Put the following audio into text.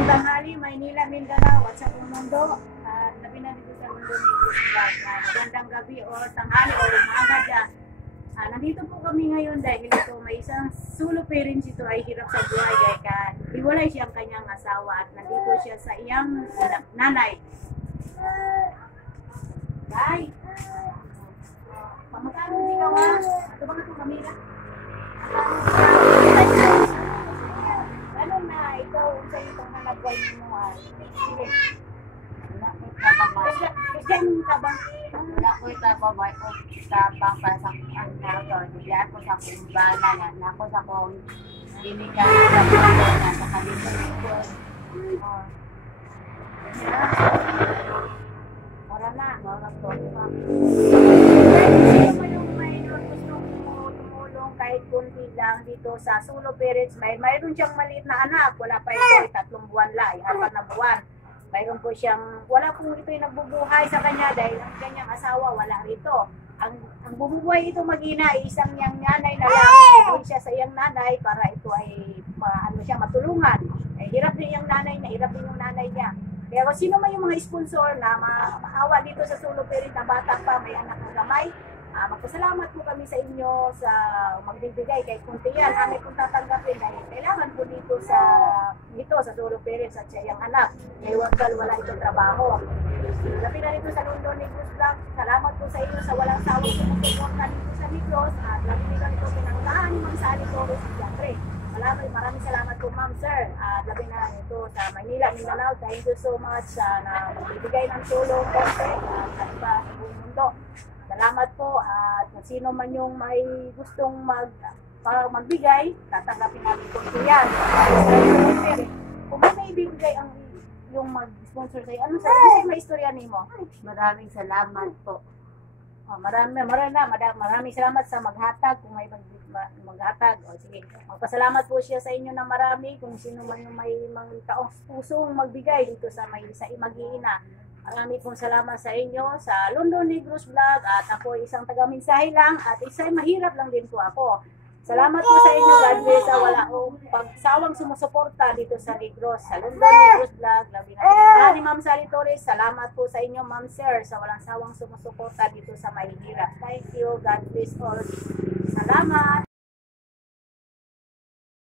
Magandang tanghali, Maynila, Mindanao, at sa buong mundo. At labi na dito sa mundo ni Vlog. Magandang gabi o tanghali o umaga dyan. Nandito po kami ngayon dahil ito may isang solo parents ito ay hirap sa buhay kaya hiwalay siyang kanyang asawa at nandito siya sa iyang nanay. Bye! Pamagkano hindi ka ha? Ito ba nga ito kamila? Ano na ikaw sa itong nalagay mo sige. Diyan ka ba? Ako itababay ko sa pangpasang ang narito. Hindi ako sa kumbana na. Ako sa kong ginikan sa kumbana na sa kalimutan ko. Wala na. Wala ko. Sino mo yung mayroon gustong tumulong kahit kunti lang dito sa solo parents? Mayroon siyang maliit na anak. Wala pa ito. 3 buwan lang. 4 na buwan. Mayroon po siyang, wala po ito yung nagbubuhay sa kanya dahil ang kanyang asawa wala rito. Ang bumubuhay ito mag-ina ay isang niyang nanay na lang. Ito siya sa iyang nanay para ito ay matulungan. Hirap din yung nanay niya, hirap din yung nanay niya. Kaya kung sino man yung mga sponsor na maawa dito sa solo parent na bata pa, may anak ng gamay, magpasalamat po kami sa inyo sa magbibigay kay kunti yan. Kami pong tatanggapin dahil kailangan po dito sa solo parents at siya yung anak. May wala itong trabaho. Labi na dito sa London Negros Vlog. Salamat po sa inyo sa walang sawang sumusuporta dito sa Negros. At labi na dito pinangtahan ni Ma'am Sally Torres Diatre. Maraming salamat po Ma'am Sir. At labi na ito sa Manila, Mindanao. Thank you so much na magbibigay ng tulong po sa iba sa buong mundo. Salamat po at kung sino man yung may gustong magbigay, tatanggapin namin po yan. Kung may ibigay yung mag-sponsor sa'yo, ano sa may istorya nimo? Maraming salamat po. Maraming salamat sa maghatag kung may maghatag. O sige, magpasalamat po siya sa inyo na marami kung sino man yung may taong pusong magbigay dito sa mag-iina. Marami pong salamat sa inyo sa London Negros Vlog at ako isang taga-mensahe lang at isang mahirap lang din po ako. Salamat po sa inyo, God bless, sa wala o pagsawang sumusuporta dito sa Negros, sa London Negros Vlog. Labi na ni Ma'am Sally Torres, salamat po sa inyo Ma'am Sir sa walang sawang sumusuporta dito sa mahihirap. Thank you, God bless all. Salamat.